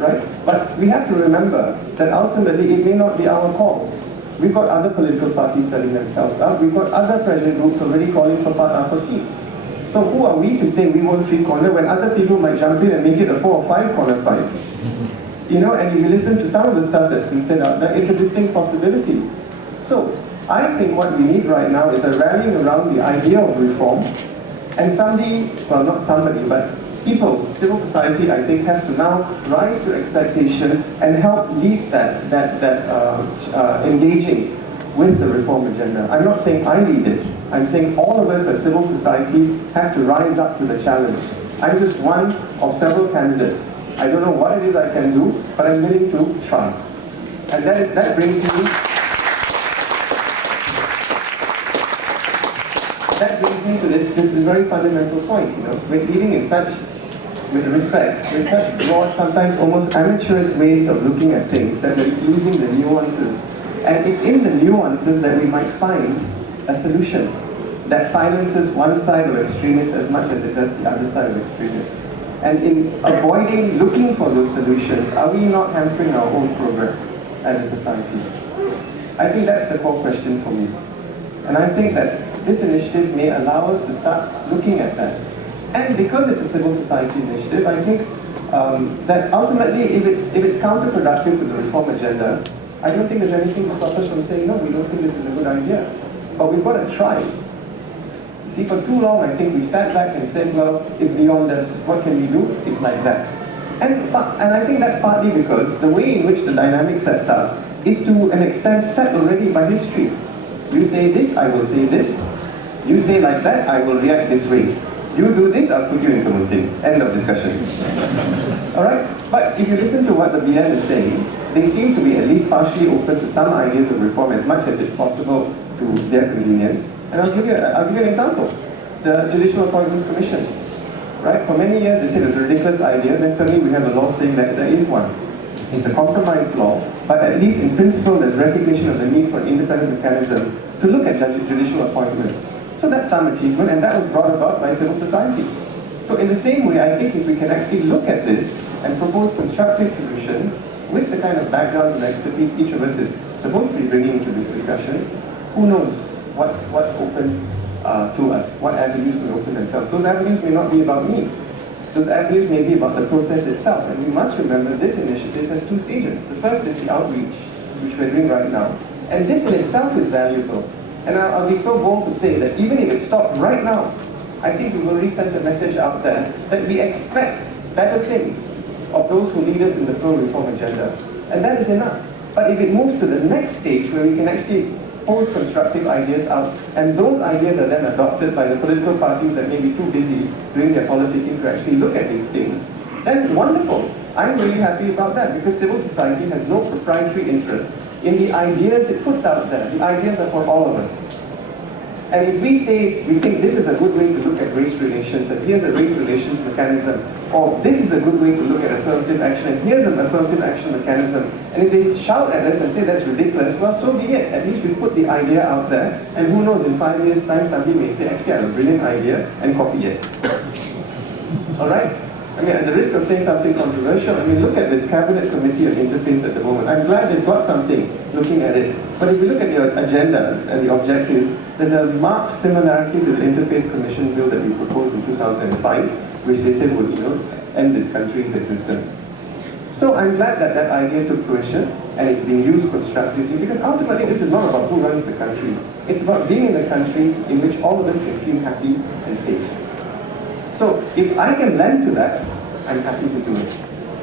right? But we have to remember that ultimately it may not be our call. We've got other political parties setting themselves up. We've got other pressure groups already calling for seats. So who are we to say we won't three-corner when other people might jump in and make it a 4 or 5-corner fight? You know, and if you listen to some of the stuff that's been said out there, it's a distinct possibility. So I think what we need right now is a rallying around the idea of reform, and somebody, well not somebody, but people, civil society, I think, has to now rise to expectation and help lead that engaging with the reform agenda. I'm not saying I lead it. I'm saying all of us as civil societies have to rise up to the challenge. I'm just one of several candidates. I don't know what it is I can do, but I'm willing to try. And that brings me to this very fundamental point, you know, with dealing in such, with respect, with such broad, sometimes almost amateurish ways of looking at things, that we're losing the nuances. And it's in the nuances that we might find a solution that silences one side of extremists as much as it does the other side of extremists. And in avoiding looking for those solutions, are we not hampering our own progress as a society? I think that's the core question for me. And I think that this initiative may allow us to start looking at that. And because it's a civil society initiative, I think that ultimately, if it's counterproductive to the reform agenda, I don't think there's anything to stop us from saying, no, we don't think this is a good idea. But we've got to try. You see, for too long, I think we sat back and said, well, it's beyond us. What can we do? It's like that. And I think that's partly because the way in which the dynamic sets up is to an extent set already by history. You say this, I will say this. You say like that, I will react this way. You do this, I'll put you into Munir. End of discussion. Alright? But if you listen to what the BN is saying, they seem to be at least partially open to some ideas of reform as much as it's possible to their convenience. And I'll give you an example. The Judicial Appointments Commission. Right? For many years they said it's a ridiculous idea, then suddenly we have a law saying that there is one. It's a compromise law, but at least in principle there's recognition of the need for an independent mechanism to look at judicial appointments. So that's some achievement, and that was brought about by civil society. So in the same way, I think if we can actually look at this and propose constructive solutions with the kind of backgrounds and expertise each of us is supposed to be bringing into this discussion, who knows what's open to us, what avenues will open themselves. Those avenues may not be about me. Those avenues may be about the process itself. And we must remember this initiative has two stages. The first is the outreach, which we're doing right now. And this in itself is valuable. And I'll be so bold to say that even if it stopped right now, I think we've already sent a message out there that we expect better things of those who lead us in the pro-reform agenda. And that is enough. But if it moves to the next stage where we can actually pose constructive ideas out, and those ideas are then adopted by the political parties that may be too busy doing their politicking to actually look at these things, then wonderful. I'm really happy about that because civil society has no proprietary interest in the ideas it puts out there. The ideas are for all of us. And if we say we think this is a good way to look at race relations, and here's a race relations mechanism, or this is a good way to look at affirmative action, and here's an affirmative action mechanism, and if they shout at us and say that's ridiculous, well, so be it. At least we put the idea out there, and who knows, in 5 years' time, somebody may say, actually, I have a brilliant idea, and copy it. All right? I mean, at the risk of saying something controversial, I mean, look at this Cabinet Committee on Interfaith at the moment. I'm glad they've got something looking at it. But if you look at the agendas and the objectives, there's a marked similarity to the Interfaith Commission bill that we proposed in 2005, which they said would, end this country's existence. So I'm glad that that idea took fruition and it's being used constructively, because ultimately this is not about who runs the country. It's about being in a country in which all of us can feel happy and safe. So if I can lend to that, I'm happy to do it.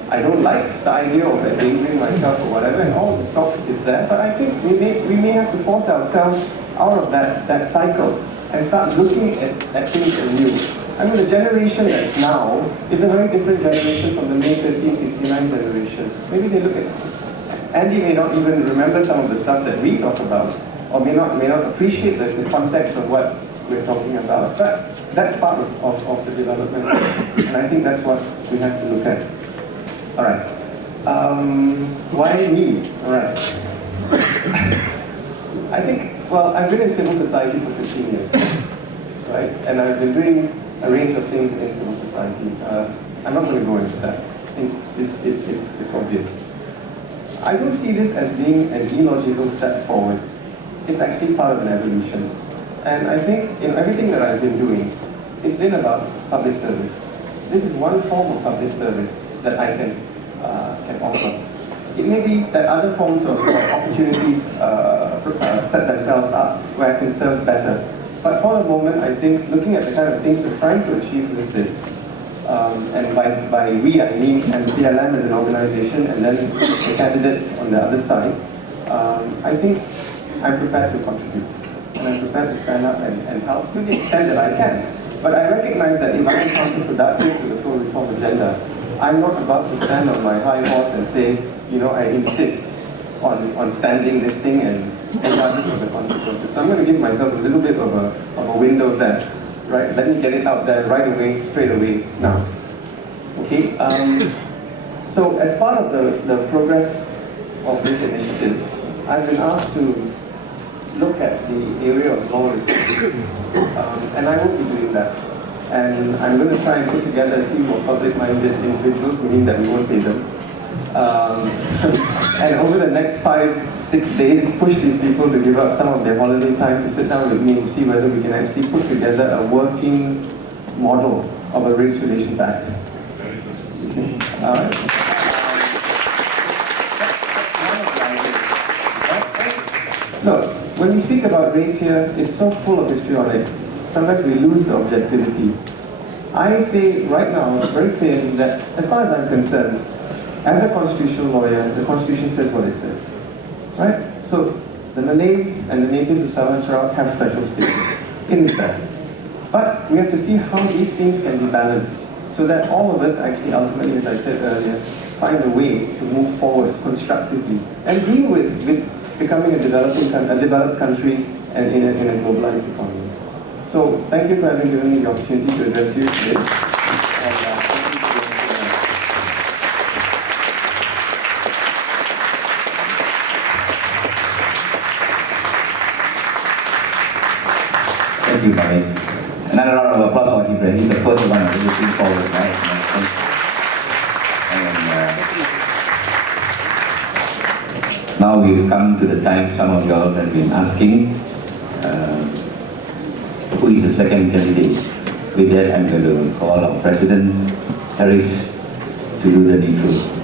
I don't like the idea of endangering myself or whatever, and all the stuff is there, but I think we may have to force ourselves out of that cycle and start looking at things anew. I mean, the generation that's now is a very different generation from the May 1369 generation. Maybe they look at, Andy may not even remember some of the stuff that we talk about, or may not appreciate the context of what we're talking about, but that's part of the development, and I think that's what we have to look at. All right. Why me? All right. I think, well, I've been in civil society for 15 years, right? And I've been doing a range of things in civil society. I'm not going to go into that. think it's obvious. I don't see this as being an illogical step forward. It's actually part of an evolution. And I think in everything that I've been doing, it's been about public service. This is one form of public service that I can offer. It may be that other forms of opportunities set themselves up where I can serve better. But for the moment, I think looking at the kind of things we're trying to achieve with this, and by we, I mean MCLM as an organization, and then the candidates on the other side, I think I'm prepared to contribute. And I'm prepared to stand up and help to the extent that I can. But I recognize that if I'm counterproductive to the pro-reform agenda, I'm not about to stand on my high horse and say, you know, I insist on standing this thing and regardless of the consequences. So I'm going to give myself a little bit of a window there, right? Let me get it out there right away, straight away, now. Okay? So as part of the progress of this initiative, I've been asked to look at the area of law reform, and I will be doing that. And I'm going to try and put together a team of public-minded individuals, meaning that we won't pay them. And over the next 5-6 days, push these people to give up some of their holiday time to sit down with me to see whether we can actually put together a working model of a Race Relations Act. You see? Look, when we speak about race here, it's so full of histrionics. Sometimes we lose the objectivity. I say right now, very clearly, that as far as I'm concerned, as a constitutional lawyer, the Constitution says what it says. Right? So, the Malays and the natives of Sabah and Sarawak have special status. It is there. But we have to see how these things can be balanced, so that all of us actually ultimately, as I said earlier, find a way to move forward constructively and deal with becoming a developed country and in a globalized economy. So, thank you for having given me the opportunity to address you today. Thank you, Malik. Another round of applause for Ibrahim. He's the first one looking forward, right? And now we've come to the time some of you all have been asking, who is the second candidate? With that, I'm going to call our President Harris to do the needful.